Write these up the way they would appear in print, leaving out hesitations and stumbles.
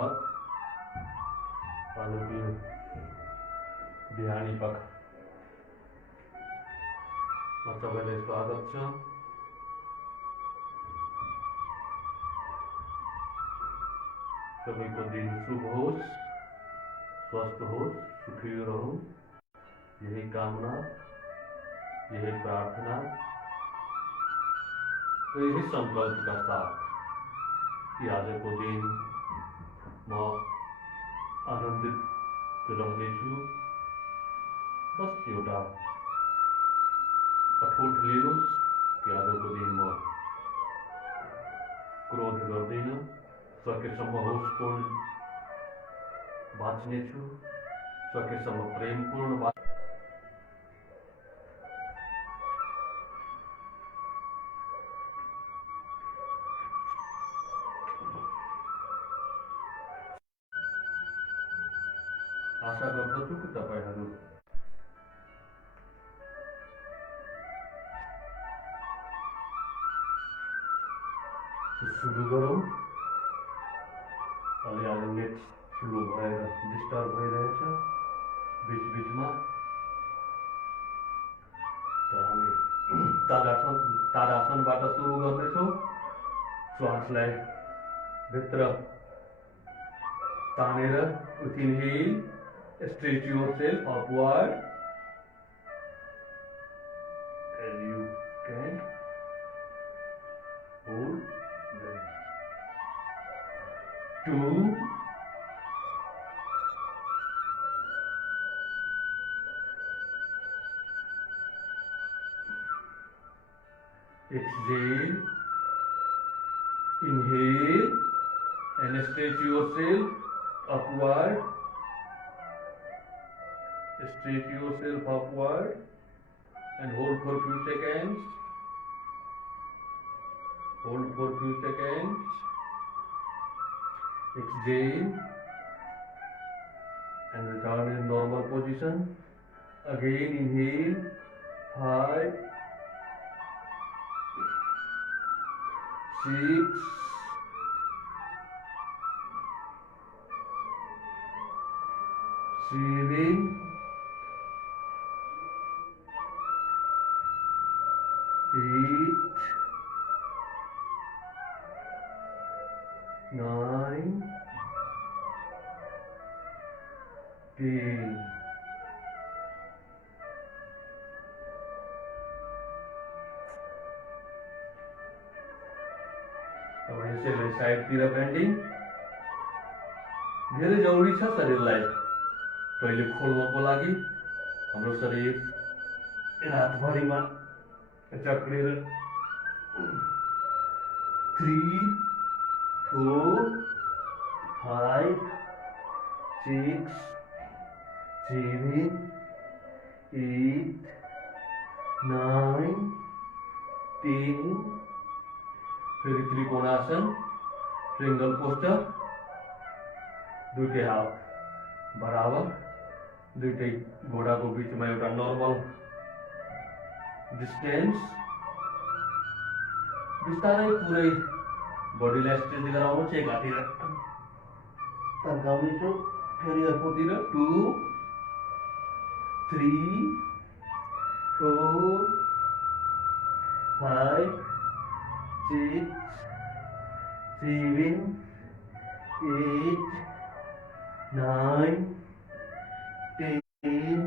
बाद आजको बिहानी पख सबैलाई स्वागत छ। सबैको दिन शुभ होस्, स्वस्थ होस्, सुखी रहूं, यही कामना, यही प्रार्थना, यही संकल्प का साथ कि आज को दिन म आनंदित रहनेछु। बस एउटा अठोट लिनुहोस् कि आज को दिन म क्रोध गर्दिन, सकेसम्म होसपूर्ण बाँच्नेछु, सकेसम्म प्रेमपूर्ण आशा गर्दछु कि तपाईहरु सुरु गरौँ। अलि नेट स्लो भएर डिस्टर्ब भइरहेछ बीच बीचमा, त हामी ताडासनबाट सुरु गर्नेछौँ। श्वासलाई भित्र तानेर inhale, stretch yourself upward as you can. Hold. Then 2, exhale, inhale and stretch yourself upward. Stretch yourself upward and hold for few seconds. Hold for few seconds. Exhale and return in normal position. Again inhale. 5, 6, 7, 8, 9, 10. अब यसैलाई साइडतिर bending धेरै जरुरी छ। शरीरलाई पहिले खोल्नको लागि हाम्रो शरीर रातभरिमा चक्रेर 3, 4, 5, 6, 7, 8, 9, 10. फिर त्रिकोणासन, ट्रिंगल पोस्टर, दुईटै हात बराबर, दुईटै घोडाको बीचमा एउटा नर्मल डिस्टेंस। बिस्तारै पुरै बडीलाई स्ट्रेच गराउनुहोस्। एक हाततिर तर्काउनेछु, फेरि अर्कोतिर 2, 3, 4, 5, 6, 7, 8, 9, 10,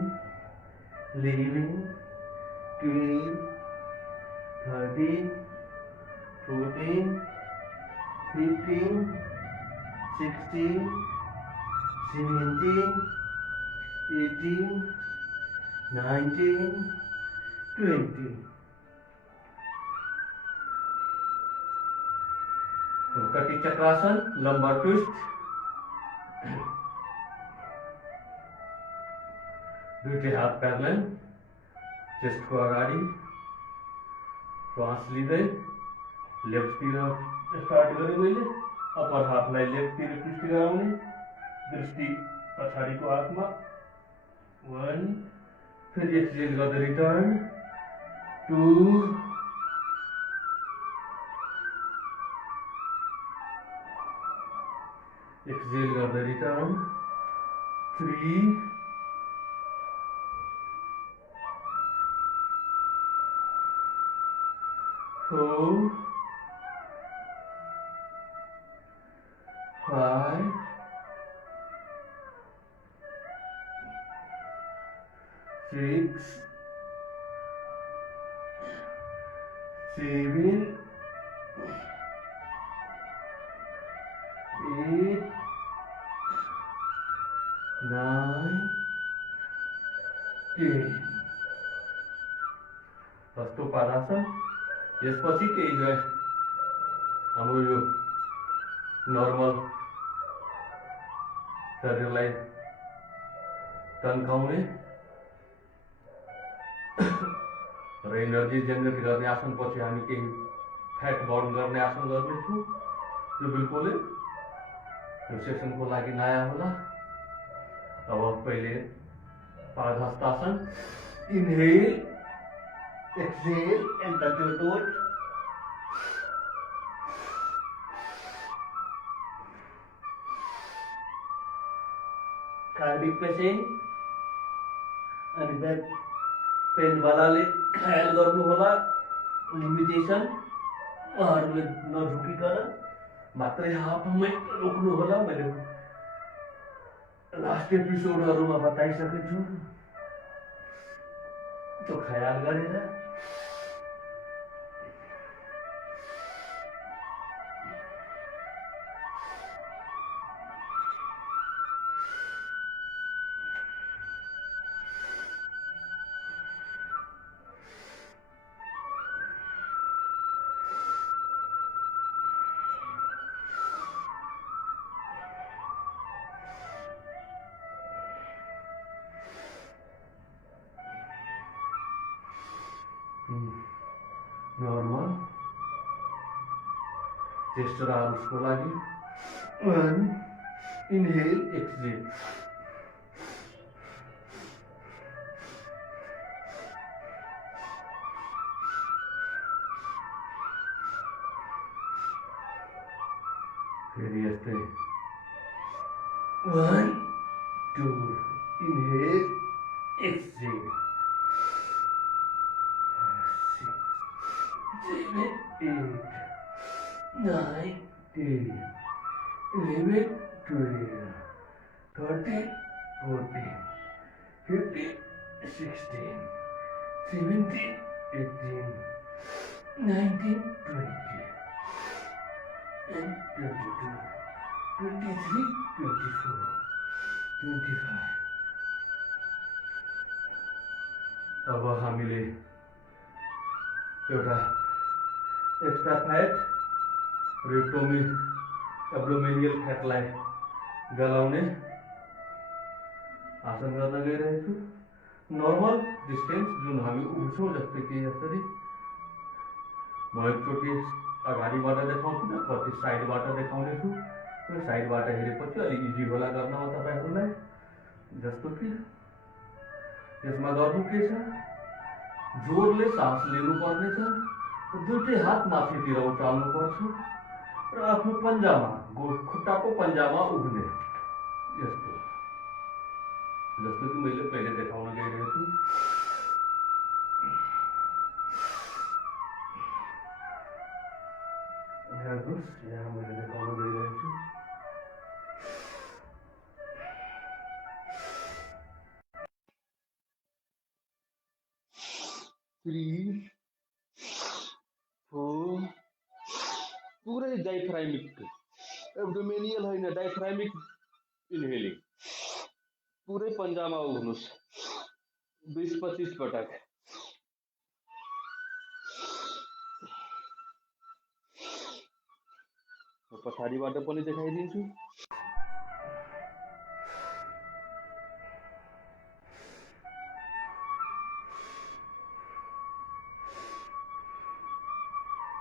11, 12, 13, 14, 15, 16, 17, 18, 19, 20. कटी चक्रासन, लंबर ट्विस्ट। दुईटै हात प्यारलल, चेस्टको अगाडि। श्वास लिँदै लेफ्टतिर स्टार्ट गरेँ मैले। अप्पर हातलाई लेफ्टतिर ट्विस्ट गराउने, दृष्टि पछाडिको हातमा। 1, फिर एक्सचेंज गर्दै रिटर्न। 2, एक्सेल गर्दै रिटर्न 3 4 5 6 7 8 9 10 कस्तो पारा छ। यसपछि केही जो हाम्रो यो नर्मल शरीरलाई तन्काउने र एनर्जी जेनेरेट गर्ने आसन पछि हामी केही फ्याट बर्न गर्ने आसन गर्नेछौँ। यो बिल्कुलै यो सेसनको लागि नयाँ होला। अब पहिले padahastasana, inhale exhale and touch your toes. Cardiac patient अनि ब्याक पेनवालाले ख्याल गर्नु होला। लिमिटेसन उहाँहरूले नझुकिकन मात्रै हाफमै रोक्नु होला। मैले लास्ट एपिसोडहरूमा बताइसकेको छु, त्यो ख्याल गरेर नर्मल चेस्ट र आर्म्सको लागि 1 इनहेल एक्सहेल। फेरि यस्तै 1 2 इनहेल एक्सहेल। 7 8 9 10 11 12 13 14 15 16 17 18 19 20 and 22 23 24 25। अब हामीले एउटा एक्स्ट्रा फ्याट रेक्टोमी एब्डोमिनियल फ्याटलाई गलाउने आसन गर्न गइरहेको छु। नर्मल डिस्टेन्स जुन हामी उठ्छौँ, जस्तै कि यसरी म एकचोटि अगाडिबाट देखाउँछु न, पछि साइडबाट देखाउने छु। त्यो साइडबाट हेरेपछि अलिक इजी होला गर्नमा तपाईँहरूलाई। जस्तो कि यसमा गर्नु के छ, जोरले सास लिनुपर्ने छ, दुईटै हात माथितिर उचाल्नु पर्छ र आफ्नो पन्जामा खुट्टाको पन्जामा उभ्ने, यस्तो जस्तो कि मैले पहिले देखाउन गइरहेको छु। हेर्नुहोस्, यहाँ मैले देखाउन गइरहेको छु। पुरै डायफ्रामिक, एब्डोमिनियल होइन, डायफ्रामिक इनहेलिङ। पुरै पन्जामा उठ्नुहोस् 20-25 पटक। पछाडिबाट पनि देखाइदिन्छु।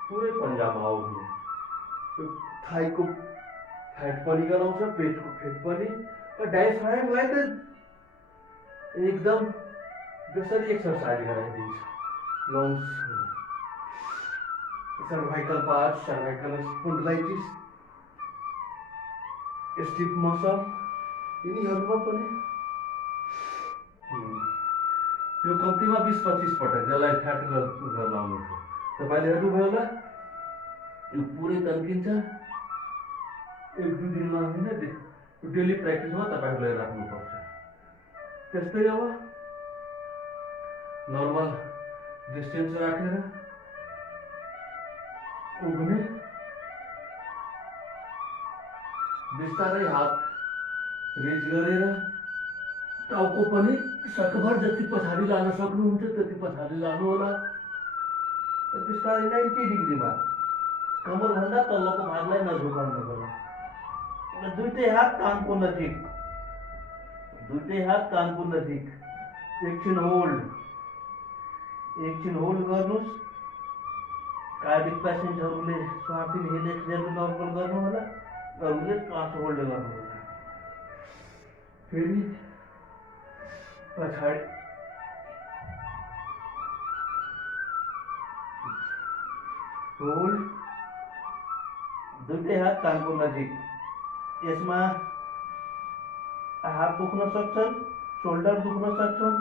पुरै पन्जामा उठ्ने, थाइको फ्याट पनि गराउँछ, पेटको फेट पनि, र डायफ्रामलाई त एकदम जसरी एक्सर्साइज गराइदिन्छ। Lungs, cervical part, cervical spondylitis stiff muscle यिनीहरूमा पनि यो कम्तीमा 20-25 पटक जसलाई फ्याट लाउनु छ। तपाईँले हेर्नुभयो होला यो पुरै तन्किन्छ। 1-2 दिनमा होइन, डेली प्र्याक्टिसमा तपाईँहरूले राख्नुपर्छ। त्यस्तै अब नर्मल डिस्टेन्स राखेर उभिने, बिस्तारै हात रेज गरेर टाउको पनि सकभर जति पछाडि लान सक्नुहुन्छ त्यति पछाडि लानु होला। बिस्तारै 90 डिग्रीमा कमरभन्दा तल्लोको भागलाई नझुकाउनु होला। दुईटै हात कानको नजिक, दुईटै हात कानको नजिक। एकछिन होल्ड गर्नुहोस्। कार्डिक पेसेन्टहरूले श्वास इन्हेल एक्सहेल नर्मल गर्नु होला, अरूले श्वास होल्ड गर्नु होला। फेरि पछाडि होल्ड, दुईटै हात कानको नजिक। यसमा हात दुख्न सक्छन्, शोल्डर दुख्न सक्छन्,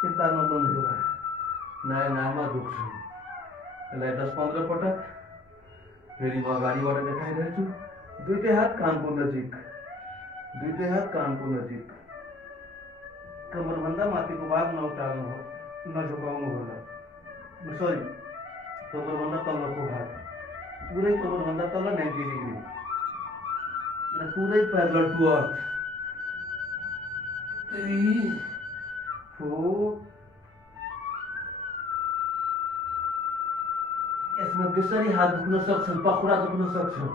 चिन्ता नगर्नु होला। नयाँमा दुख्छन्। यसलाई 10-15 पटक फेरि म अगाडिबाट देखाइरहेछु। दुईटै हात कानको नजिक, दुईटै हात कानको नजिक। कमरभन्दा माथिको भाग नझुकाउनु होला। सरी, कमरभन्दा तल्लोको भाग, पुरै कमरभन्दा तल 90 डिग्री र पुरै प्यारलल टु अर्थ। 3, 4। यसमा बेसरी हात दुख्न सक्छन्, पखुरा दुख्न सक्छन्।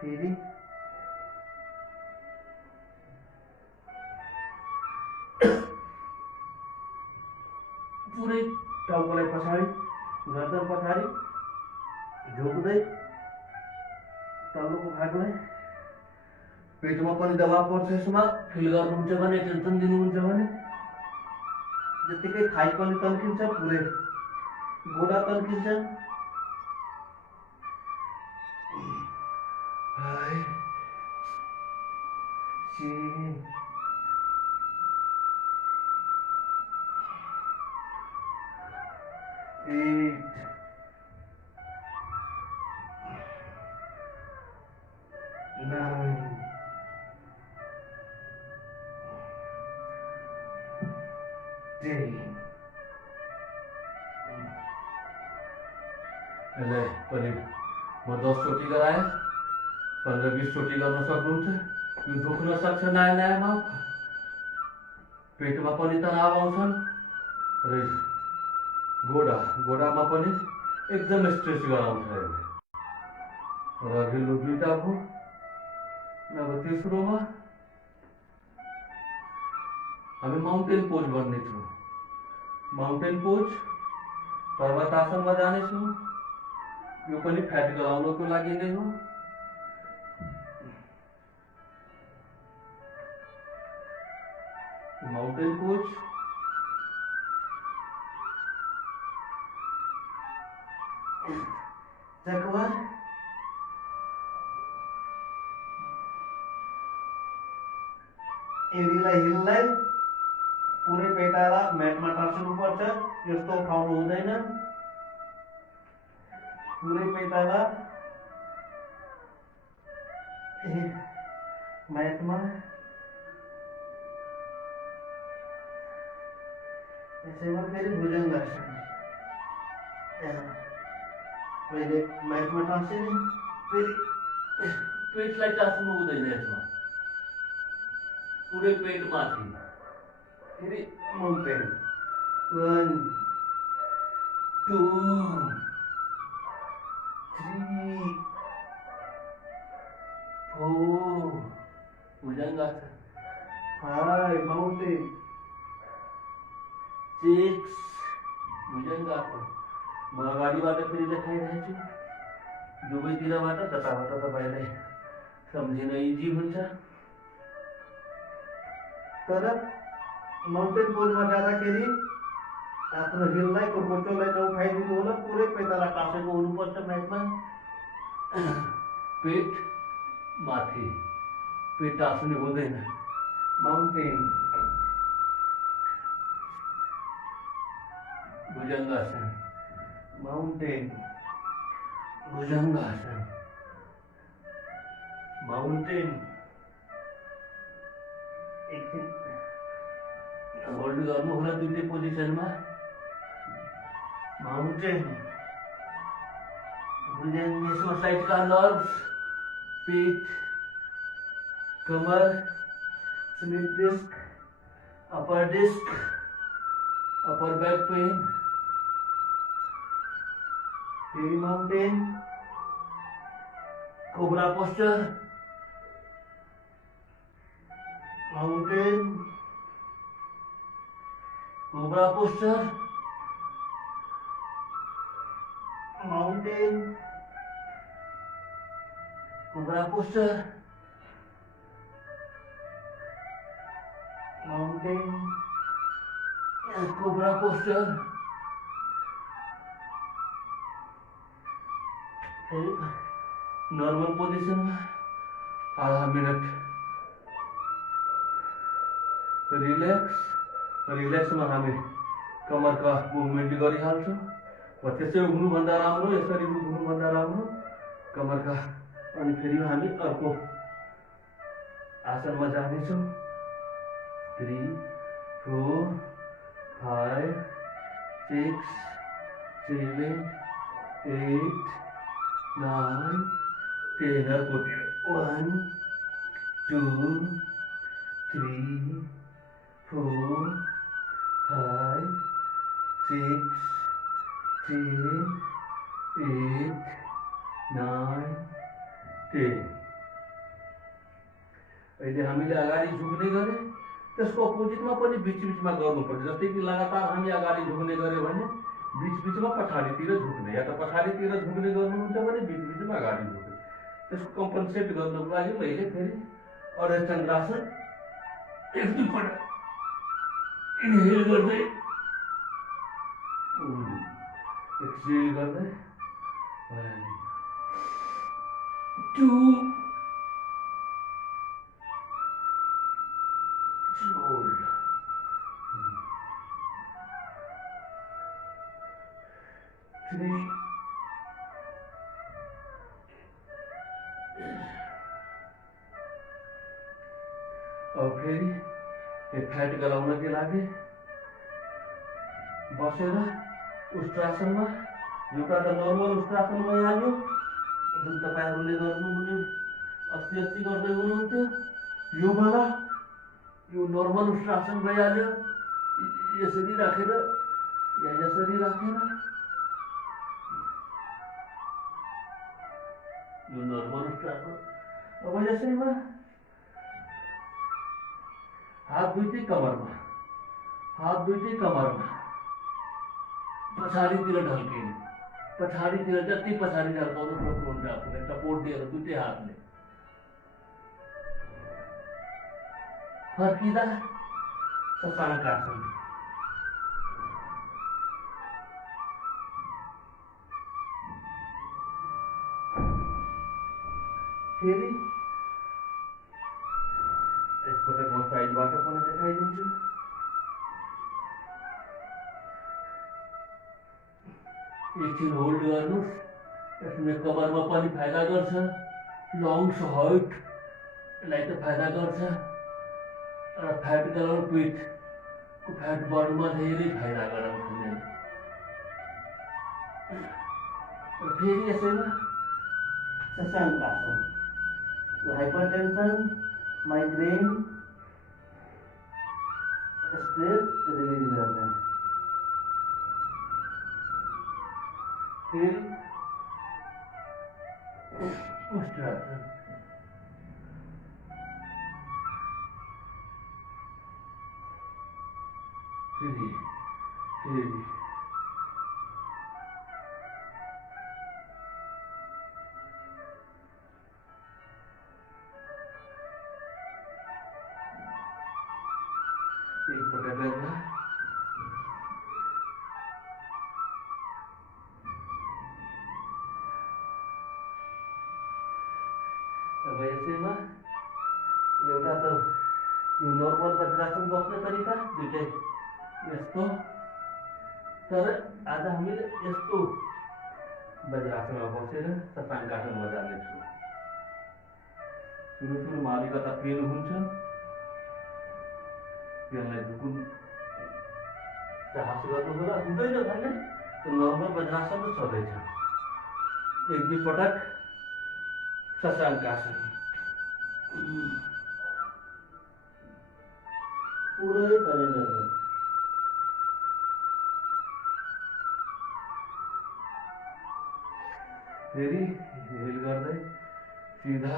फेरि पुरै टाउकोलाई पछाडि, गर्दन पछाडि झुक्दै तल्लोको भागलाई। पेटमा पनि दबाब पर्छ। यसमा फिल गर्नुहुन्छ भने, टेन्सन दिनुहुन्छ भने जतिकै थाई पनि तन्किन्छ, पुरै गोडा तन्किन्छ। 5, 6, 8, 9, 10। यसलाई पनि म 10 चोटि गराएँ, 15-20 चोटि गर्न सक्नुहुन्छ। यो दुख्न सक्छ नयाँमा। पेटमा पनि तनाव आउँछन् र गोडामा पनि एकदम स्ट्रेच गराउँछ यसले। र अघिल्लो दुईटा भयो। अब तेस्रोमा हामी माउन्टेन पोज गर्नेछौँ। माउन्टेन पोज पर्वतासनमा जानेछौँ। यो पनि फ्याट गराउनको लागि नै हो। माउन्टेन पोज चकवा, एडीलाई हिललाई पुरै पेटाला म्याटमा टाँस्नुपर्छ। यस्तो उठाउनु हुँदैन। पुरै पेटाला म्याटमा। यसैमा फेरि भुजङ्गासन। पहिले म्याटमा टाँसिने, फेरि पेटलाई टाँस्नु हुँदैन। यसमा पुरै पेट माथि। फेरि माउन्टेन। 1, 2, 3, 4 भुजङ्गासन। 5 माउन्टेन। 6 भुजङ्गासन। म अगाडिबाट फेरि देखाइरहेछु। दुवैतिरबाट, तताबाट तपाईँलाई सम्झिन इजी हुन्छ। तर माउन्टेन पोजमा जाँदाखेरि आफ्नो हिललाई, कोर्कोचोलाई नउठाइदिनु होला। पुरै पेटाला टाँसेको हुनुपर्छ म्याटमा। पेट माथि पेट टाँस्ने हुँदैन। Mountain, bhujangasana, mountain, bhujangasana, mountain. एकछिन होल्ड गर्नु होला दुईटै पोजिसनमा। माउन्टेन, यसमा साइडका नर्भ्स, पेट, कमर, slip disc, upper disc, upper back pain. फेरि mountain, cobra posture, mountain, cobra posture, mountain, cobra posture, mountain, cobra posture. Normal position में आधा मिनट रिलैक्स में हामी कमरका मुभमेन्ट गरिहाल्छौँ। त्यसै उठ्नुभन्दा राम्रो, यसरी उठ्नुभन्दा राम्रो कमरका। अनि फेरि हामी अर्को आसनमा जानेछौँ। 3 4 5 6 7 8 9 10 अर्को 1 2 3 4 5 6 7 8 9 10। अहिले हामीले अगाडि झुक्ने गरे, त्यसको अपोजिटमा पनि बीच-बीचमा गर्नुपर्छ। जस्तै कि लगातार हामी अगाडि झुक्ने गऱ्यो भने बीच-बीचमा पछाडितिर झुक्ने, या त पछाडितिर झुक्ने गर्नुहुन्छ भने बीच-बीचमा अगाडि झुक्ने। त्यसको कम्पन्सेट गर्नको लागि मैले फेरि अरे चन्द्रासन एक दुई पल्ट इनहेल गर्दै एक्सहेल गर्दै 1 2 hold 3 और फेरि यो फ्याट गलाउनकै लागि बसेर उष्ट्रासनमा, एउटा त नर्मल उष्ट्रासन भइहाल्यो जुन तपाईँहरूले गर्नुहुने अस्ति गर्दै हुनुहुन्थ्यो। यो वाला यो नर्मल उष्ट्रासन भइहाल्यो, यसरी राखेर या यसरी राखेर यो नर्मल उष्ट्रासन। अब यसैमा हात दुईटै कमरमा, पछाडितिर ढल्किने, पछाडितिर जति पछाडि ढल्काउन सक्नुहुन्छ आफूलाई सपोर्ट दिएर दुईटै हातले। फर्किँदा शशाङ्कासन, फेरि एकपटक म साइडबाट पनि देखाइदिन्छु। एकछिन होल्ड गर्नुहोस्, यसले कमरमा पनि फाइदा गर्छ, लङ्स हार्टलाई त फाइदा गर्छ र फ्याट गराउन, पेटको फ्याट बढ्नुमा धेरै फाइदा गराउँछ। फेरि यसैमा शशाङ्कासन, हाइपरटेन्सन, माइग्रेन, स्ट्रेस रिलीज गर्ने। फिर उष्ट्रासन, फेरि एक पटक गर्दा अब यसै एउटा त यो नर्मल वज्रासन बस्ने तरिका दुइटै यस्तो, तर आज हामीले यस्तो वज्रासनमा बसेर शशाङ्कासनमा जानेछौँ। सुरुमा अलिकता पेन हुन्छ, पेनलाई झुकुन साहस गर्नु होला, हुँदैन भने नर्मल वज्रासन छँदैछ। एक दुई पटक शशाङ्कासन पुरै गरेर फेरि इन्हेल गर्दै सिधा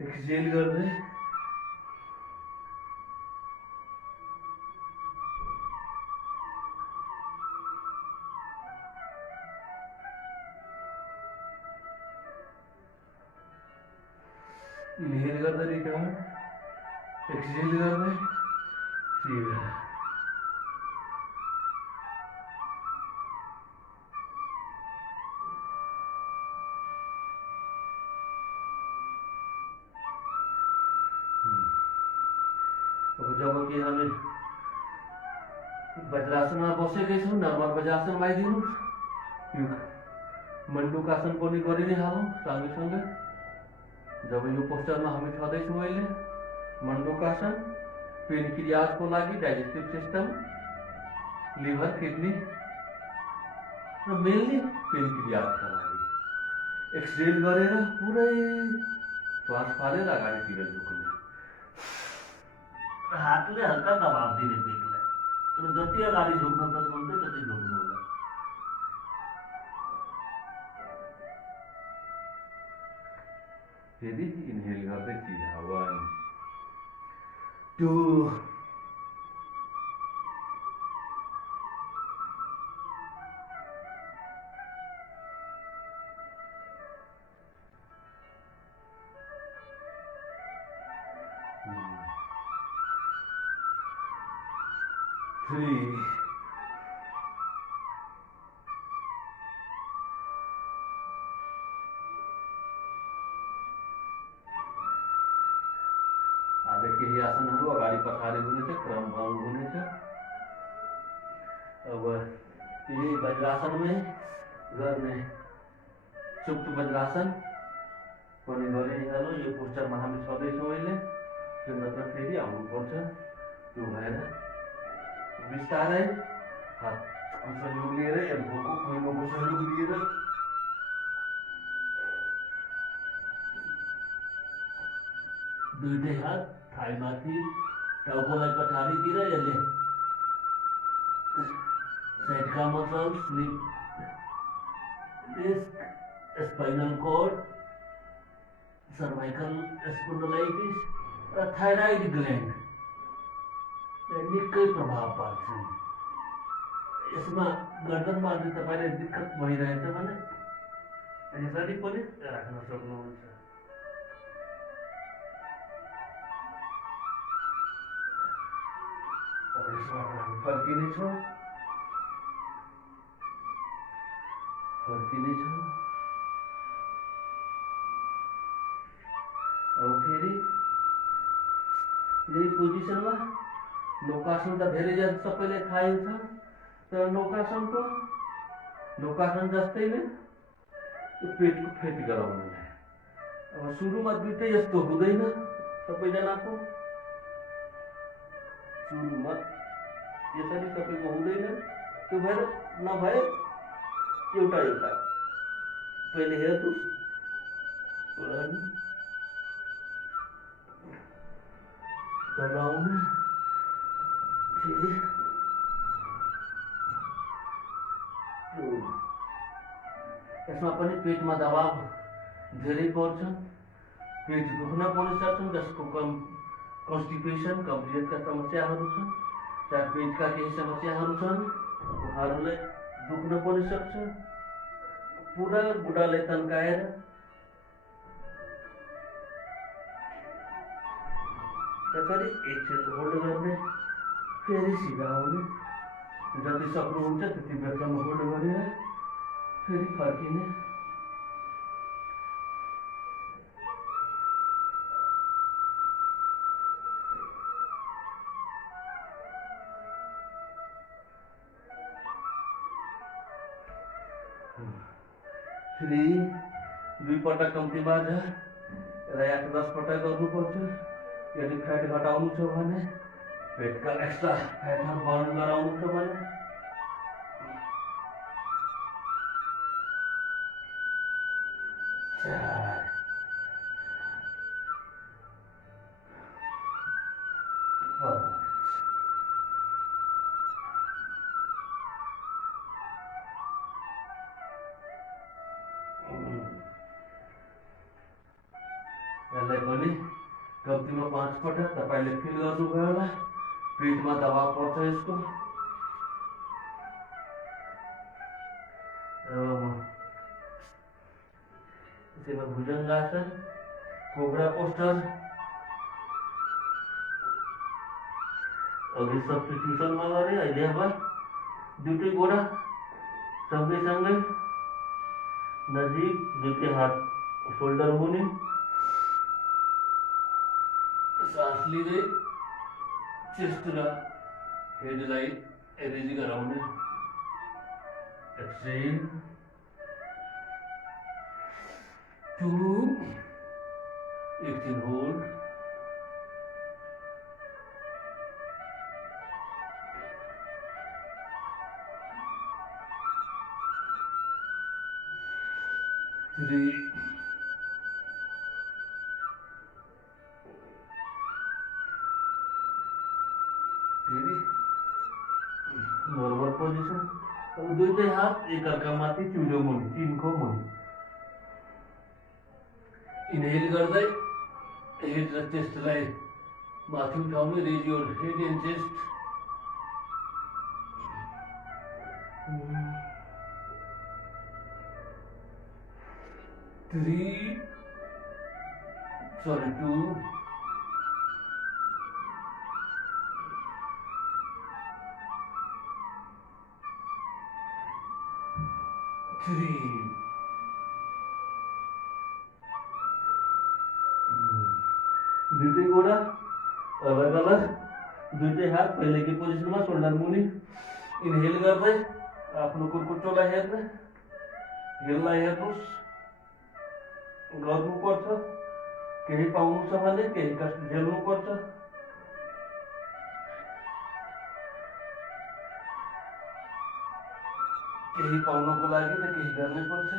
एक्सहेल गर्दै इन्हेल गर्दै रिकभर, एक्सहेल गर्दै सिधा। अब जब कि हामी वज्रासनमा बसेकै छौँ, नर्मल वज्रासनमा आइदिनुहोस्। यो मण्डुकासन पनि गरि नै हालौँ सँगै। जब यो पोस्चरमा हामी छँदैछौँ अहिले मण्डुकासन, पेन क्रियाजको लागि डाइजेस्टिभ सिस्टम, लिभर, किडनी र मेनली पेन क्रियाजका लागि एक्सहेल गरेर पुरै श्वास फालेर अगाडितिर झुक्नु। हातले हल्का दबाब दिने पेटलाई, तर जति अगाडि झुक्न सक्नुहुन्छ त्यति झुक्नु होला। फेरि इन्हेल गर्दै सिधा 1 2 3 आज केही आसनहरू अगाडि पछाडि हुनेछ, क्रम भङ्ग हुनेछ। अब यही वज्रासनमै गर्ने सुप्त वज्रासन पनि गरिहालौँ। यो पोस्चरमा हामी छँदैछौँ अहिले, त्यो नत्र फेरि आउनुपर्छ। त्यो भएर बिस्तारै हातको सहयोग लिएर, एल्बोको कुइलोको सहयोग लिएर दुईटै हात थाइमाथि, टाउकोलाई पछाडितिर, यसले साइडका muscles, slip disc, spinal cord, cervical spondylitis र थाइराइड ग्ल्यान्ड निकै प्रभाव पार्छन्। यसमा गर्दनमा यदि तपाईँलाई दिक्कत भइरहेछ भने यसरी पनि राख्न सक्नुहुन्छ। यसबाट हामी फर्किनेछौँ। अब फेरि यही पोजिसनमा नौकासन त धेरै ज्यादा सबैलाई थाहै छ, तर नौकासन जस्तै नै यो पेटको फेट गराउनलाई। अब सुरुमा दुइटै यस्तो हुँदैन सबैजनाको, सुरुमा यसरी सबैको हुँदैन। त्यो भएर नभए एउटा पहिले हेर्नुहोस्, दबाउनु, फेरि यसमा पनि पेटमा दबाव धेरै पर्छ, पेट दुख्न पनि सक्छन्। जसको कन्स्टिपेसन, कब्जियतका समस्याहरू छन्, चाहे पेटका केही समस्याहरू छन्, उहाँहरूलाई दुख्न पनि सक्छ। पुरा बुढालाई तन्काएर यसरी एकछिन होल्ड गर्ने, फेरि सिधा आउने, जति सक्नुहुन्छ त्यति बेरसम्म होल्ड गरेर फेरि फर्किने। थ्री दुई पटक कम्ती बाज यसलाई 8-10 पटक गर्नुपर्छ। यदि फ्याट घटाउनु छ भने, पेटका एक्स्ट्रा फ्याटहरू बर्न गराउनु छ भने। 4 5 यसलाई पनि कम्तीमा 5 पटक तपाईँले फिल गर्नुभयो होला। पेटमा दबाव पर्छ यसको। त्यसैमा भुजङ्गासन, कोब्रा पोस्टर, अघि सब्स्टिट्युसनमा गरे, अहिले अब दुईटै गोडा सँगै नजिक, दुईटै हात सोल्डर मुनि, सास लिँदै चेस्ट र हेडलाई एरेन्ज गराउने। एक्सहेल 2 एकछिन होल्ड, 3 फेरि नर्मल पोजिसन। अब दुईटै हात एकअर्कामाथि चुलो मुनि, चिनको मुनि। इनहेल गर्दै हेड र चेस्टलाई माथि उठाउने, raise your head and chest. 2 3 दुईटै गोडा अलग अलग, दुईटै हात पहिलेकै पोजिसनमा सोल्डर मुनि। इनहेल गर्दै आफ्नो कुर्कुच्चोलाई हेर्दै, हिललाई हेर्नुहोस्। गर्नुपर्छ, केही पाउनु छ भने केही कष्ट झेल्नुपर्छ। केही पाउनको लागि त केही गर्नै पर्छ।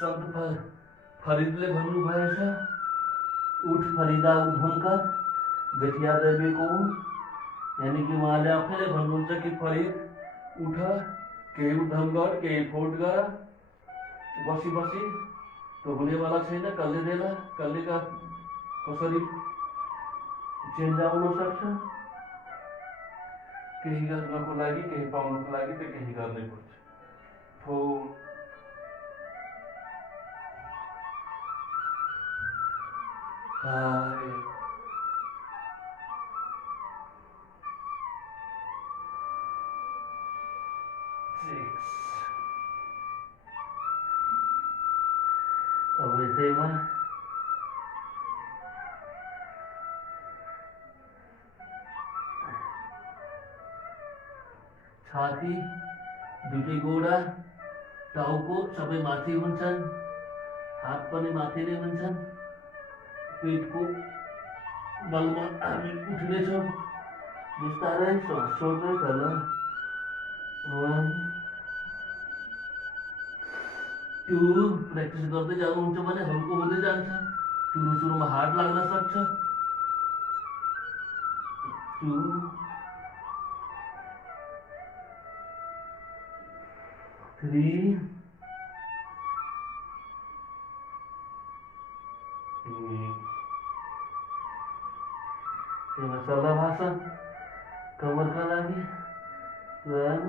सन्त फरिदले भन्नुभएछ, उठ फरिदा उद्धम कर, बेटिया देवी को। यानी कि उहाँले आफैले भन्नुहुन्छ कि फरिद उठ, केही उद्धम गर, केही फोट गर। बसी बसी तो हुनेवाला छैन, कसले देला, कसले कसरी चेन्ज आउन सक्छ। केही गर्नको लागि, केही पाउनको लागि त केही गर्नै पर्छ। फोर 5 6 अब यसैमा छाती, दुईटै गोडा, टाउको सबै माथि हुन्छन्, हात पनि माथि नै हुन्छन्। पेटको बलमा हामी उठ्नेछौँ। बिस्तारै श्वास छोड्दै तल। 1 2 प्र्याक्टिस गर्दै जानुहुन्छ भने हल्को हुँदै जान्छ। सुरुमा हार्ड लाग्न सक्छ। 2 3 शलभासन कमरका लागि। 1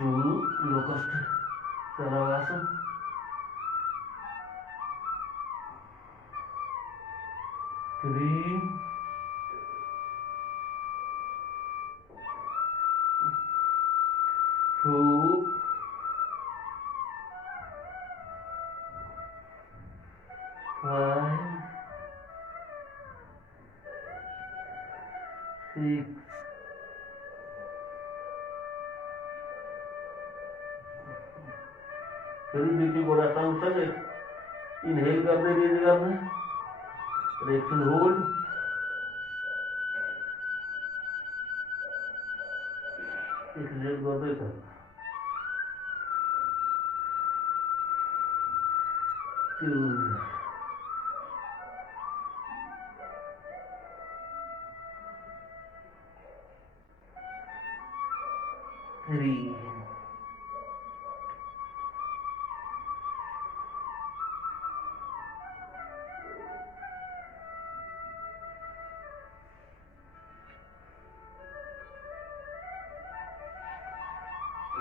2 लोकस्ट शलभासन। 3 4 5 6 फिर बीपी को रखता हूँ सर, इनहेल कर दे, रेज करना, एक्सेल होल्ड, एक्सेल कर दे करना, 2 3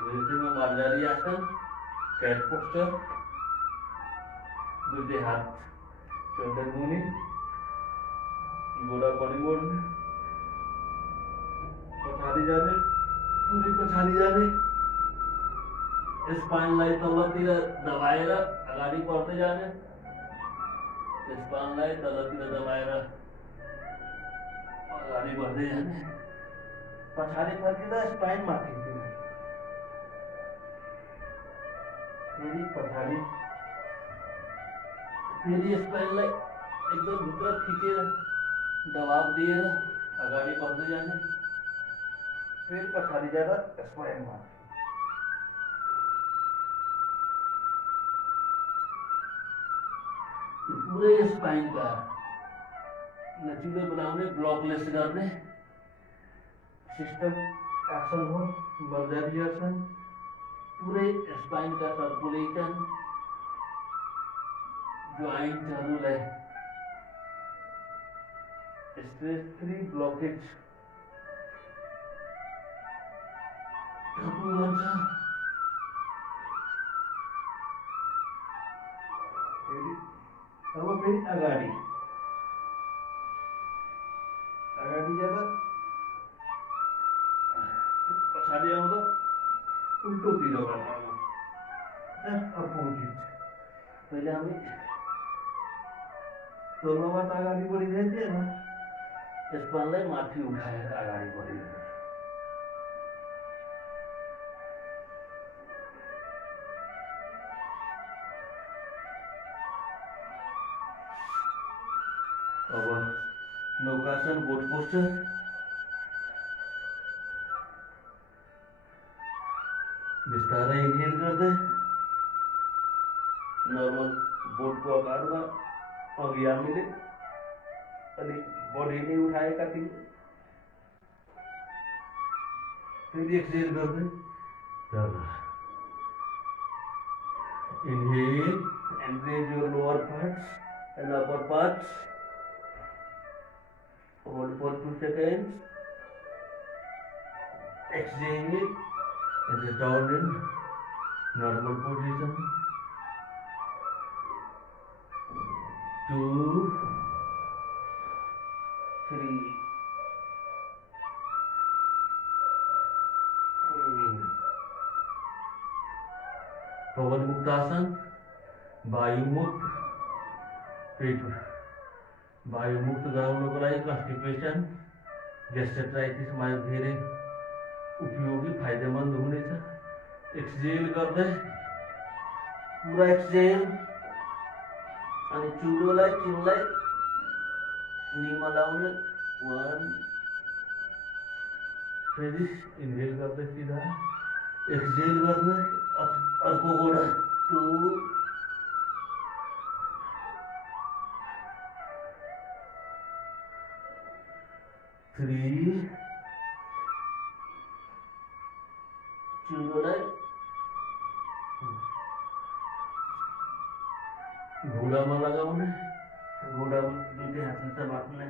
वैसे में मार्जारी आसन, कैट पोस्टर, दूसरे हाथ शोल्डर मुनि, गोड़ा बॉडी मोड में, पछाड़ी जाने, पूरी पछाड़ी जाने, स्पाइन लाइन तलतिर दबाएर अगाडि बढ्दै जाने, स्पाइन लाइन तलतिर दबाएर अगाडि बढ्दै जाने, पछाडि फर्किँदा स्पाइन माथि, फेरि पछाडि, फेरि स्पाइनलाई एकदम भित्र थिचेर दबाव दिएर अगाडि बढ्दै जाने, फेरि पछाडि जाँदा स्पाइन माथि, पूरे स्पाइन का लचीले बनाने, ब्लॉकलेस करने सिस्टम आसन हो, बर्जारी आसन, पूरे स्पाइन का सर्कुलेशन, ज्वाइंटहरूलाई स्ट्रेस फ्री ब्लॉकेज खत्म गर्छ। अब फेरि अगाडि जाँदा पछाडि आउँदा उल्टोतिर गर्दा अपोजिट, पहिले हामी तलबाट अगाडि बढिँदै थिएन, स्पाइनलाई माथि उठाएर अगाडि बढिँदै, अब नौकासन बोट पोस्टर, बिस्तारै इनहेल गर्दै नर्मल बोटको आकारमा अघि हामीले अलिक बडी नै उठाएका थियौँ, फेरि एक्सहेल गर्दै जाँदा, inhale and raise your lower parts and upper parts, hold for 2 seconds, exhale and return in normal position, 2 3 Pawan muktasana, वायु मुक्त पेट, वायु मुक्त गराउनको लागि कन्स्टिपेसन, ग्यास्ट्राइटिसमा धेरै उपयोगी फाइदेमन्द हुनेछ। एक्सहेल गर्दै पुरा एक्सहेल, अनि चिनलाई निमा लाउने, 1 फेरि इनहेल गर्दै सिधा एक्सहेल गर्दै अर्को गोडा, 2 3 चिनलाई घुँडामा लगाउने, घुँडा दुईटै हातले समात्ने,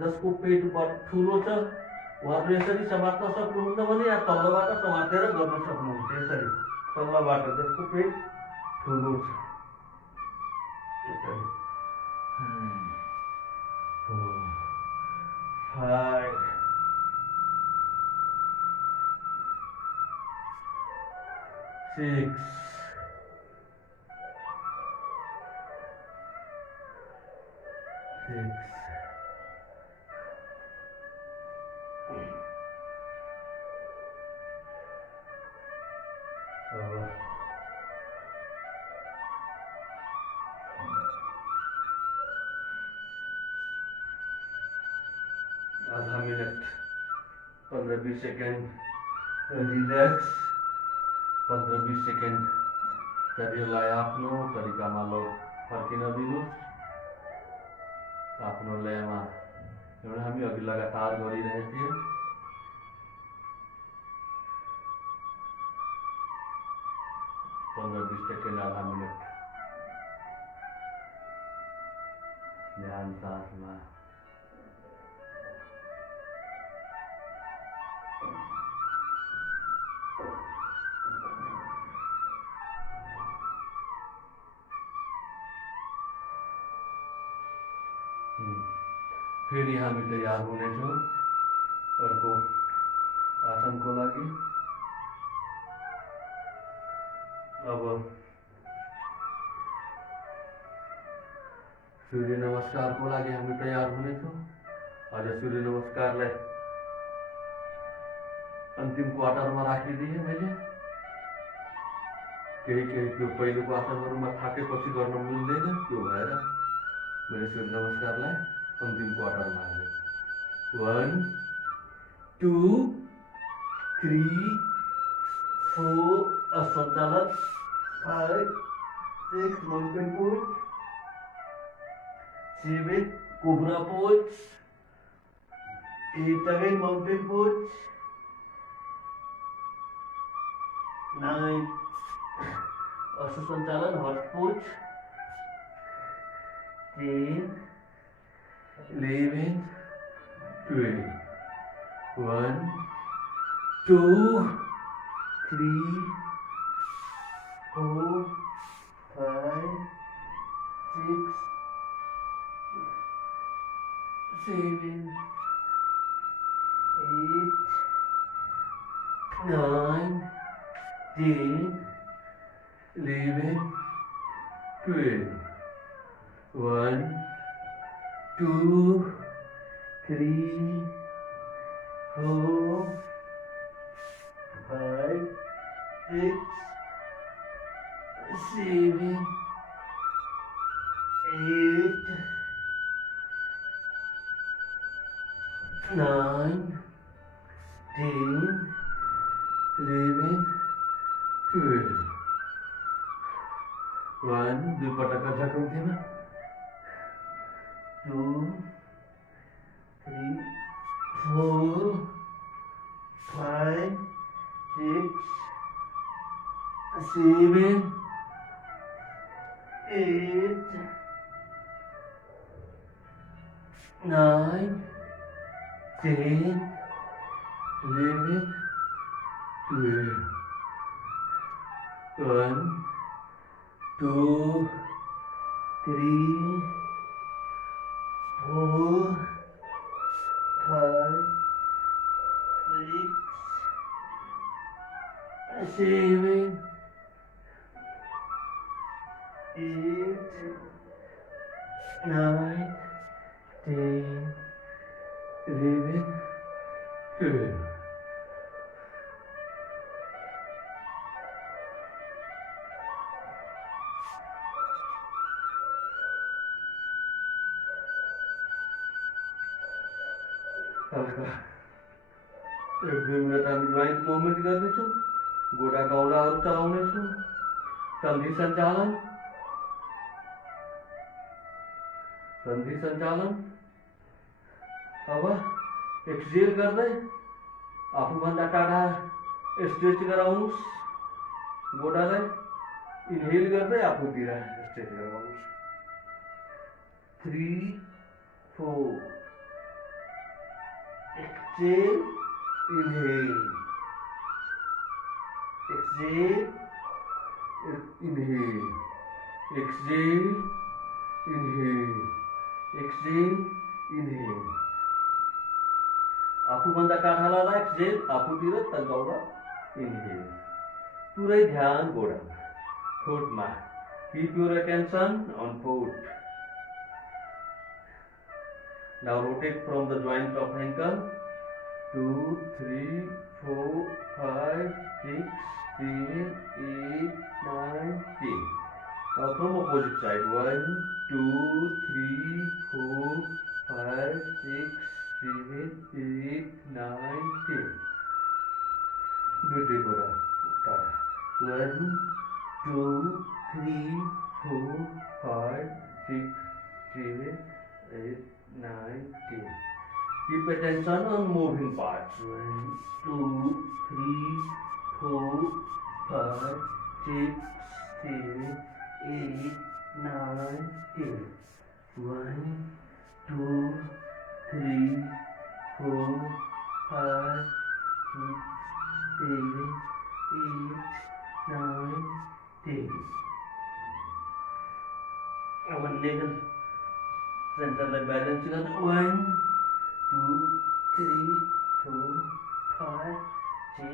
जसको पेट ठुलो छ उहाँले यसरी समात्न सक्नुहुन्छ भने या तलबाट समातेर गर्न सक्नुहुन्छ, यसरी तलबाट जसको पेट ठुलो छ, यसरी 4 5 6 7 आधा मिनट 15-20 सेकेन्ड रिल्याक्स 15-20 सेकेन्ड शरीरलाई आफ्नो तरिकामा फर्किन दिनु। आफ्नो लयमा एउटा हामी अघि लगातार गरिरहेका थियौँ। पंद्रह 20 सेकेंड आधा मिनट ध्यान साधना। फेरि हामी तयार हुनेछौँ अर्को आसनको लागि। अब सूर्य नमस्कारको लागि हामी तयार हुनेछौँ। आज सूर्य नमस्कारलाई अन्तिम क्वार्टरमा राखिदिएँ मैले। केही त्यो पहिलोको आसनहरूमा थाकेपछि गर्न मिल्दैन, त्यो भएर मैले सूर्य नमस्कारलाई अंतिम क्वार्टर में हाले। 1 2 3 4 असंचालन 5 6 mountain pose 7 cobra pose 8 again mountain pose 9 असंचालन horse pose 10 11 12 1 2 3 4 5 6 7 8 9 10 11 12 1 2 3 4 5 6 7 8 9 10 11 12 1 दुई पटक झकाउँथेन 2 3 4 5 6 7 8 9 10 11 12 1 2 3 4 5 6 7 8 9 10 11 12 हल्का 1-2 मिनट हामी ज्वाइंट मुभमेंट गर्नेछौँ। गोडा गौडाहरू चलाउनेछौँ। सन्धि सञ्चालन अब एक्सहेल गर्दै आफूभन्दा टाढा स्ट्रेच गराउनुस्। गोडालाई इन्हेल गर्दै आफूतिर stretch गराउनुस्। 3 4 exhale inhale exhale inhale exhale inhale exhale inhale आफूभन्दा टाढालाई एक्सहेल आफूतिर तन्काउन इन्हेल। पुरै ध्यान गोडामा फोटमा। Keep your attention on foot. Now rotate from the joint of ankle 2 3 4 5 6 7 8 9 10. Now from opposite side 1 2 3 4 5 6 7, 8, 9, 10. दुईटै कुरा टाढा. 1, 2, 3, 4, 5, 6, 7, 8, 9, 10. Keep attention on moving parts. 1, 2, 3, 4, 5, 6, 7, 8, 9, 10. 1, 2, 3, 4, 5, 6, 7, 8, 9, 10. Our legal center the balance is 1, 2, 3, 4, 5, 6,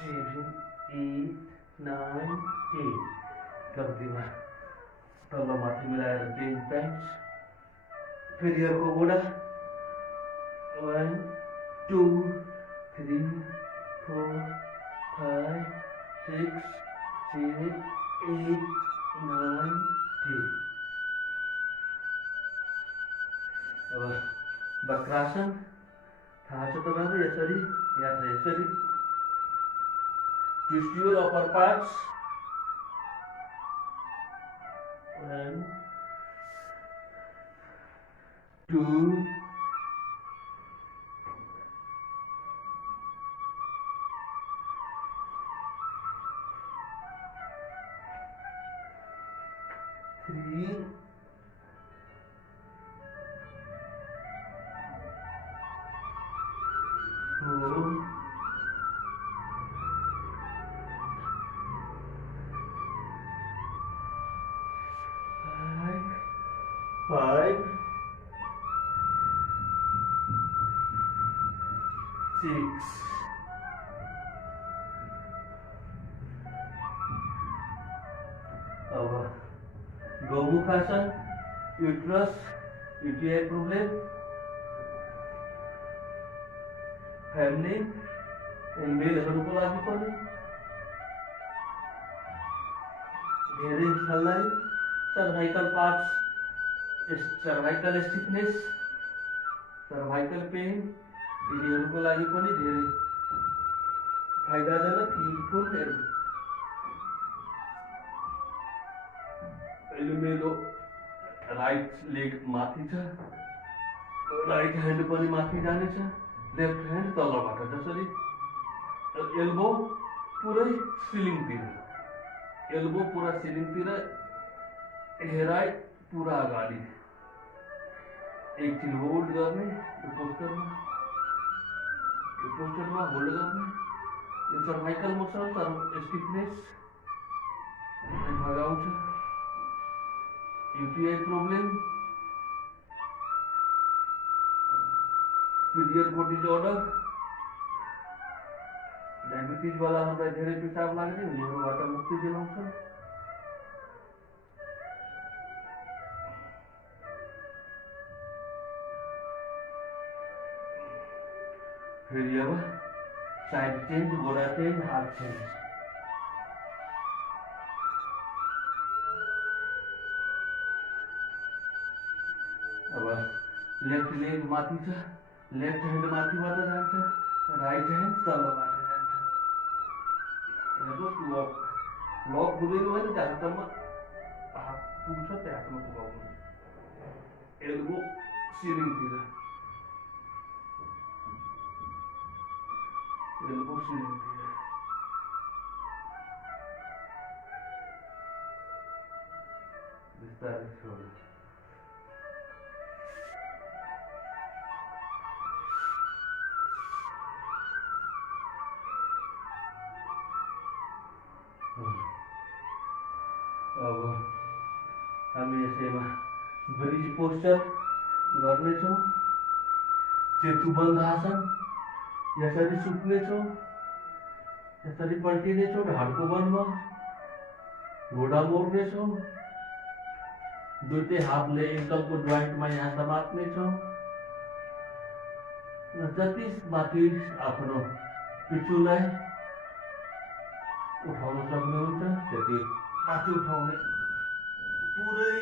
7, 8, 9, 10. गर्दीमा तल माथि मिलाएर 10 टाइम्स. फेरि अर्को गोडा. 1, 2, 3, 4, 5, 6, 7, 8, 9, 10. अब वक्रासन थाहा छ तपाईँलाई. यसरी या त यसरी. Twist your upper parts. 1, 2, 3, 4, 5, 6. अब Gomukhasana, uterus, UTI problem, feminine मेलहरूको लागि पनि धेरै फलदायी. Cervical parts, cervical stiffness, cervical pain यिनीहरूको लागि पनि धेरै फाइदाजनक युजफुल. अहिले मेरो राइट लेग माथि छ. राइट ह्यान्ड पनि माथि जानेछ. लेफ्ट ह्यान्ड तलबाट जसरी. एल्बो पुरै सिलिङतिर. एल्बो पुरा सिलिङतिर. हेराइ पुरा अगाडि. एकछिन होल्ड गर्ने. यो पोस्चरमा होल्ड गर्ने. यो सर्भाइकल मसल स्टिफनेस भगाउँछ. यूटीआई प्रॉब्लम, पीरियड को डिसऑर्डर, डायबिटीज वालाहरूलाई धेरै पिसाब लाग्ने उनीहरूबाट मुक्ति दिलाउँछ. फेरि अब साइड चेन्ज, गोडा चेन्ज, हात चेन्ज. अब लेफ्ट लेग माथि छ. लेफ्ट ह्यान्ड माथिबाट जान्छ. राइट ह्यान्ड तलबाट जान्छ. हेर्नुहोस्, लक हुँदैन भने जहाँसम्म हात पुग्छ त्यहाँसम्म पुगाउनु. एल्बो सिलिङतिर. एल्बो सिलिङतिर. बिस्तारै छोड्नु. अब हामी यसैमा ब्रिज पोस्चर गर्नेछौँ. सेतुबन्ध आसन. यसरी सुत्नेछौँ, यसरी पल्टिनेछौँ ढाडको बलमा. घोडा मोड्नेछौँ. दुईटै हातले एङ्कलको जोइन्टमा यहाँ समात्नेछौँ र जति माथि आफ्नो पिठुलाई उठाउन सक्नुहुन्छ त्यति माथि उठाउने. पुरै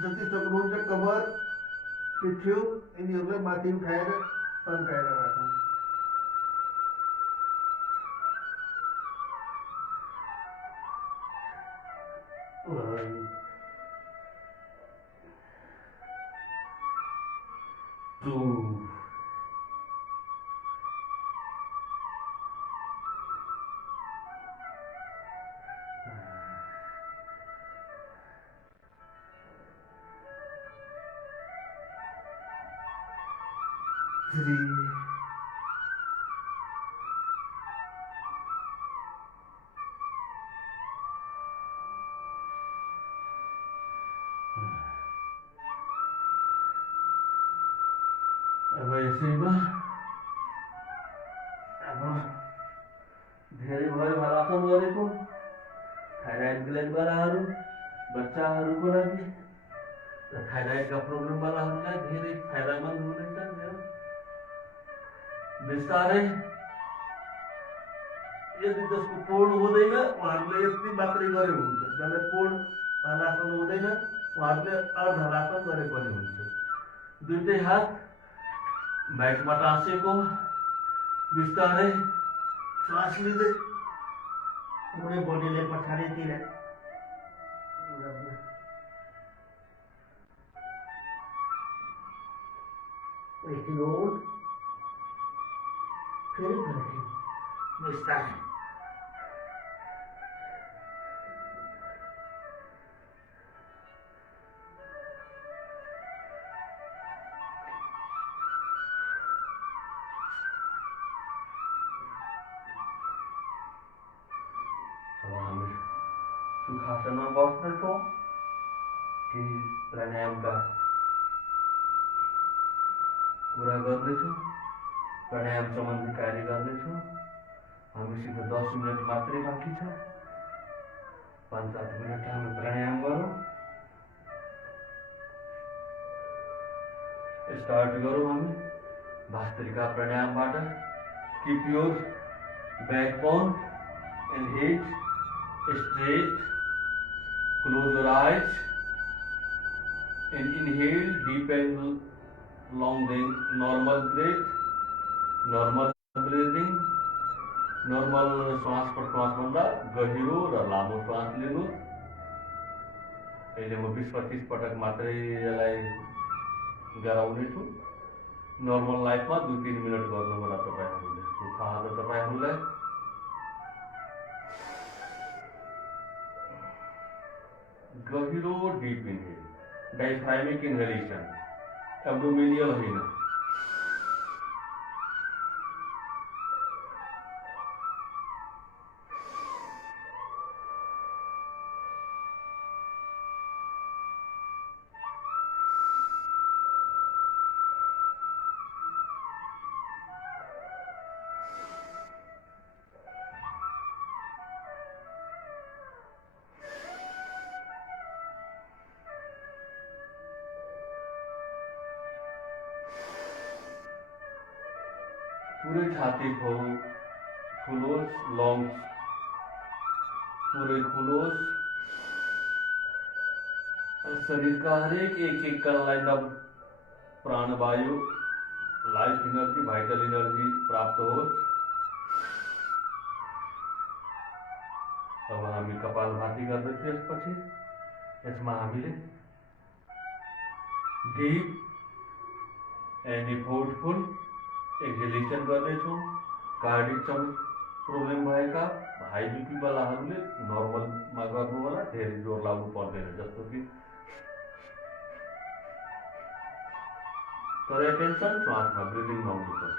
जति सक्नुहुन्छ कमर पिठ्यौ यिनीहरूलाई माथि उठाएर तन्काएर राखौँ। अब यसैमा अब धेरै भयो हलासन गरेको थाइराइड ग्ल्यान्डवालाहरू बच्चाहरूको लागि र थाइराइडका प्रब्लमवालाहरूलाई धेरै फाइदामन्द हुनेछ। बिस्तारै यदि त्यसको पूर्ण हुँदैन उहाँहरूले यति मात्रै गरे हुन्छ, जसले पूर्ण हलासन हुँदैन उहाँहरूले अर्ध हलासन गरे पनि हुन्छ। दुईटै हात ब्याकमा टाँसेको, बिस्तारै श्वास लिँदै पुरै बडीले पछाडितिर एकछिन होल्ड, फेरि फर्क्यौँ बिस्तारै। अब हामी सुखासनमा बस्नेछौँ। केही प्राणायामका कुरा गर्नेछौँ, प्राणायाम सम्बन्धी कार्य गर्नेछौँ। हामीसित 10 मिनट मात्रै बाँकी छ। 5-7 मिनट हामी प्राणायाम गरौँ। स्टार्ट गरौँ हामी भास्त्रिका प्राणायामबाट। Keep your backbone and head straight. Close your eyes and inhale deep and long. Then normal breath, normal breathing, normal श्वास प्रश्वास भन्दा गहिरो र लामो श्वास लिनु। अहिले म 20-25 पटक मात्रै यसलाई गराउने छु। नर्मल लाइफमा 2-3 मिनट गर्नु होला तपाईहरुले। थाहा छ तपाईहरुलाई। गहिरो डीप इनहेल, डायफ्रामिक इनहेलेशन, एब्डोमिनियल होइन। पूरे छाती को खुलोस्, लंग्स पूरे खुलोस्। शरीर का हरेक एक कणलाई नव प्राणवायु, लाइफ एनर्जी, भाइटल एनर्जी प्राप्त होस्। अब हामी कपालभाति गर्दैछौँ। यसपछि यसमा हामीले डीप एन्ड इफोर्टफुल एक्सहेलेसन गर्नेछौँ। कार्डिक प्रब्लम भएका हाई बीपी वालाहरूले नर्मलमा गर्नु होला, धेरै जोर लाग्नु पर्दैन। जस्तो कि तर एटेन्सन श्वासमा, ब्रिदिङमा हुनुपर्छ।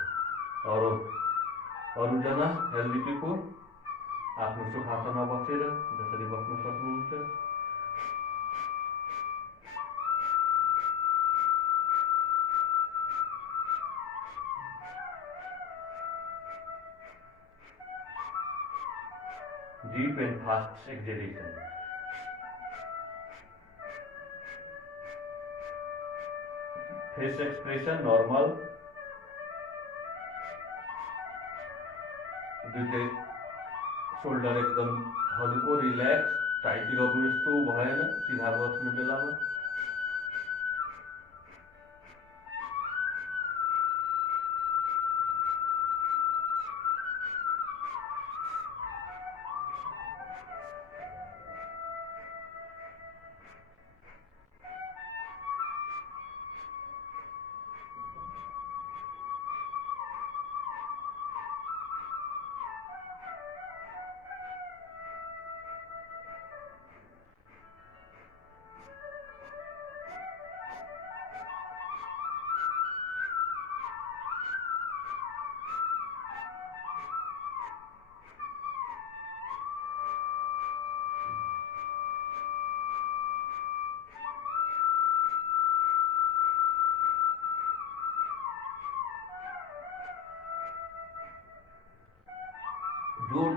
अरूजना हेल्दी पिपल आफ्नो सुखासनमा बसेर जसरी बस्न सक्नुहुन्छ। Deep and fast exhalation. Face expression normal. दुईटै शोल्डर एकदम हल्को रिलैक्स, टाइट गर्नु यस्तो भएन सिधा बस्नु बेलामा।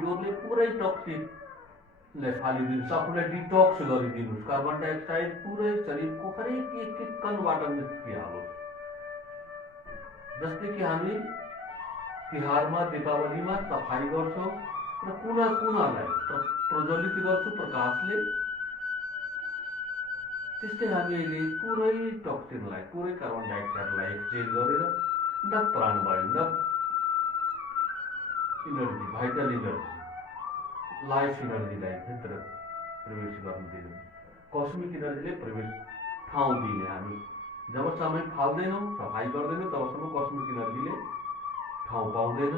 बडीले पुरै टक्सिक ले फालिदिनु, आफूलाई डिटक्स गरिदिनुहोस्, कार्बन डाइअक्साइड पुरै शरीरको हरेक एक कणबाट निस्किहालोस्। जस्तै कि हामी तिहारमा दीपावलीमा सफाई गर्छौँ र कुना कुनालाई प्रज्वलित गर्छौँ प्रकाशले, त्यस्तै हामी अहिले पुरै टक्सिनलाई, पुरै कार्बन डाइअक्साइडलाई एक्सचेन्ज गरेर न प्राणवायु, न इनर्जी, भाइटल इनर्जी, लाइफ इनर्जीलाई भित्र प्रवेश गर्न दिनु, कस्मिक इनर्जीले प्रवेश ठाउँ दिने। हामी जबसम्म फाल्दैनौँ, सफाई गर्दैनौँ, तबसम्म कस्मिक इनर्जीले ठाउँ पाउँदैन,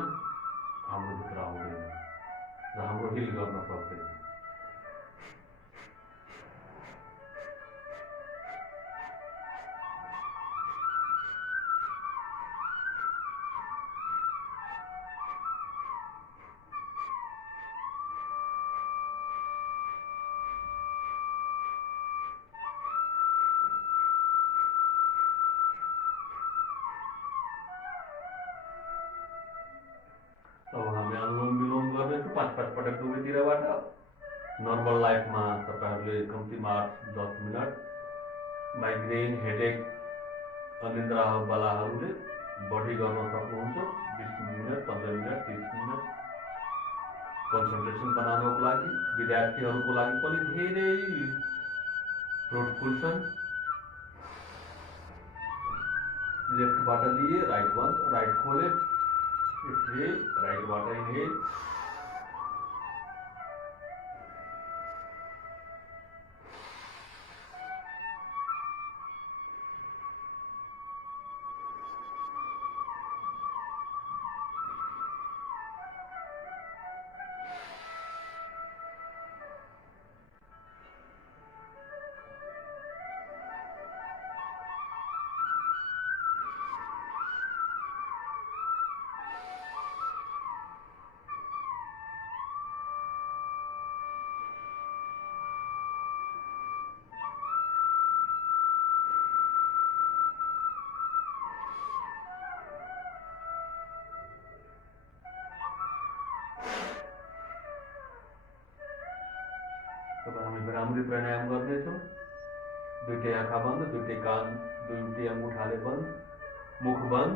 हाम्रो भित्र आउँदैन र हाम्रो हिल गर्न सक्दैन। अब हामी अनुलोम विलोम गर्नेछौँ 5-5 पटक दुवैतिरबाट। नर्मल लाइफमा तपाईँहरूले कम्तीमा 8-10 मिनट। माइग्रेन, हेडेक, अनिन्द्रावालाहरूले बढी गर्न सक्नुहुन्छ, 20 मिनट, 15 मिनट, 30 मिनट। कन्सन्ट्रेसन बनाउनको लागि विद्यार्थीहरूको लागि पनि धेरै फ्रुटफुल छन्। लेफ्टबाट लिए, राइट बन्द, राइट खोले, एक्सहेल, राइटबाट इनहेल, अब हामी भ्रामरी प्राणायाम गर्नेछौँ। दुईटै आँखा बन्द, दुईटै कान, दुईटै अङ्गुठाले बन्द, मुख बन्द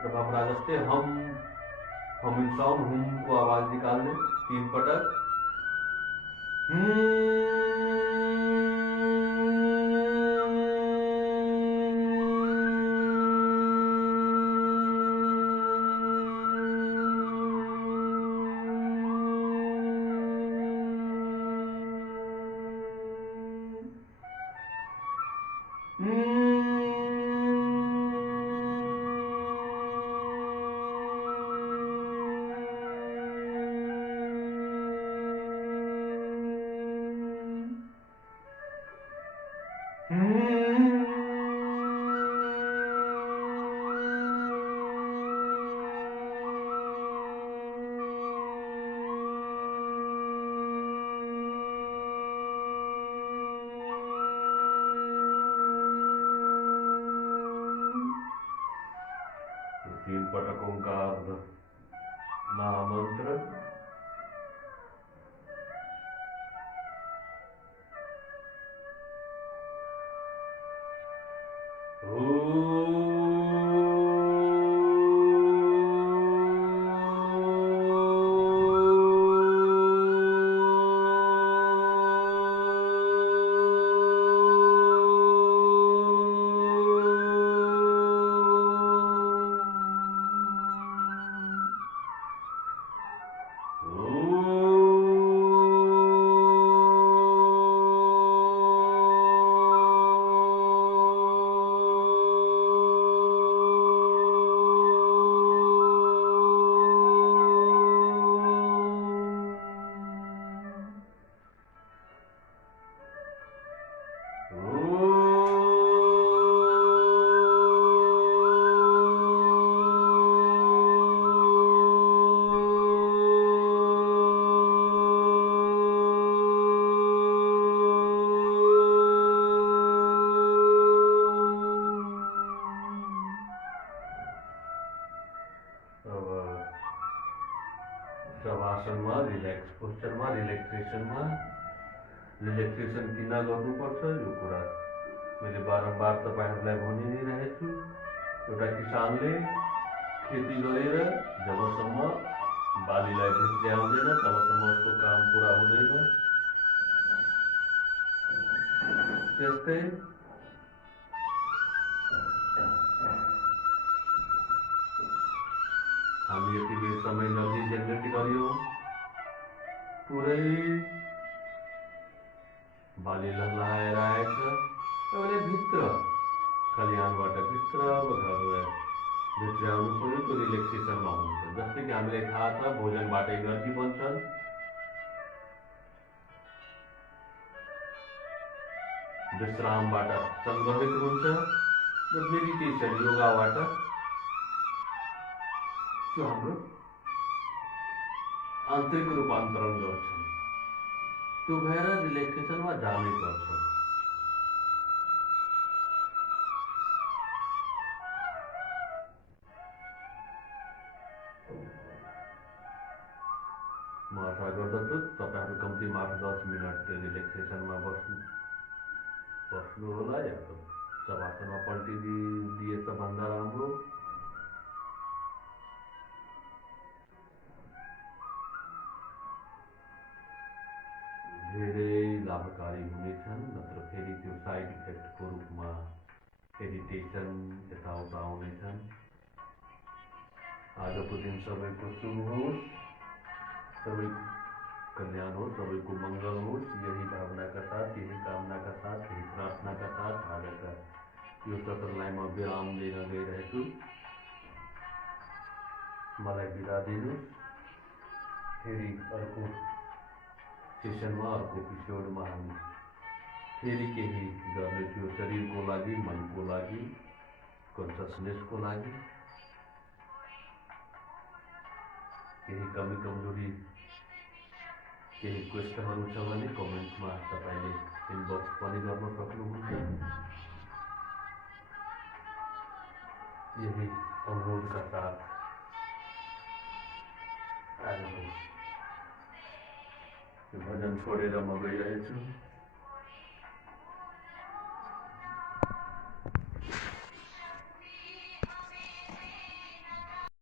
र भमरा जस्तै हमिङ साउन्ड, हुमको आवाज निकाल्ने 3 पटक। तीन पटकों का महामंत्र। रिलैक्सेसन किन गर्नुपर्छ यो कुरा मैले बारम्बार तपाईहरुलाई भनि नै रहेछु। एउटा किसानले खेती गरेर जबसम्म बालीलाई भित्र्याउँदैन तबसम्म उसको काम पूरा हुँदैन। त्यस्तै हामी यति बेरसम्म एनर्जी जेनेरेट गर्यौं, पुरै बाली लहलहाएर आएछ। अहिले भित्र खलिहानबाट भित्र भित्र्याउनु पर्यो, त्यो रिलैक्सेसनमा हुन्छ। जस्तै कि हामीलाई थाहा छ भोजनबाट एनर्जी बन्छ, विश्रामबाट सङ्ग्रहित हुन्छ र मेडिटेसन योगाबाट त्यो हाम्रो आन्तरिक रूपान्तरण गर्छन्। त्यो भएर रिलैक्सेसनमा जानै पर्छ। म आशा गर्दछु तपाईहरु कम्तीमा 8-10 मिनट रिलैक्सेसनमा बस्नु होला या त शवासनमा पल्टिदिए त भन्दा राम्रो। धेरै लाभकारी हुनेछन्, नत्र फेरि त्यो साइड इफेक्टको रूपमा इरिटेसन यताउता आउनेछन्। आजको दिन सबैको शुभ होस्, सबैको कल्याण हो, सबैको मंगल होस्। यही भावना का साथ, यही कामना का साथ, यही प्रार्थना का साथ आजका यो सत्रलाई म विराम दिन गइरहेछु। मलाई बिदा दिनुहोस्। फेरि अर्को सेसनमा अर्को एपिसोडमा हामी फेरि केही गर्नेछौँ शरीरको लागि, मनको लागि, कन्सियसनेसको लागि। केही कमी कमजोरी केही क्वेशनहरू छ भने कमेन्टमा तपाईले इनबक्स पनि गर्न सक्नुहुन्छ। यही अनुरोधका साथ आजको भजन छोडेर म गइरहेछु।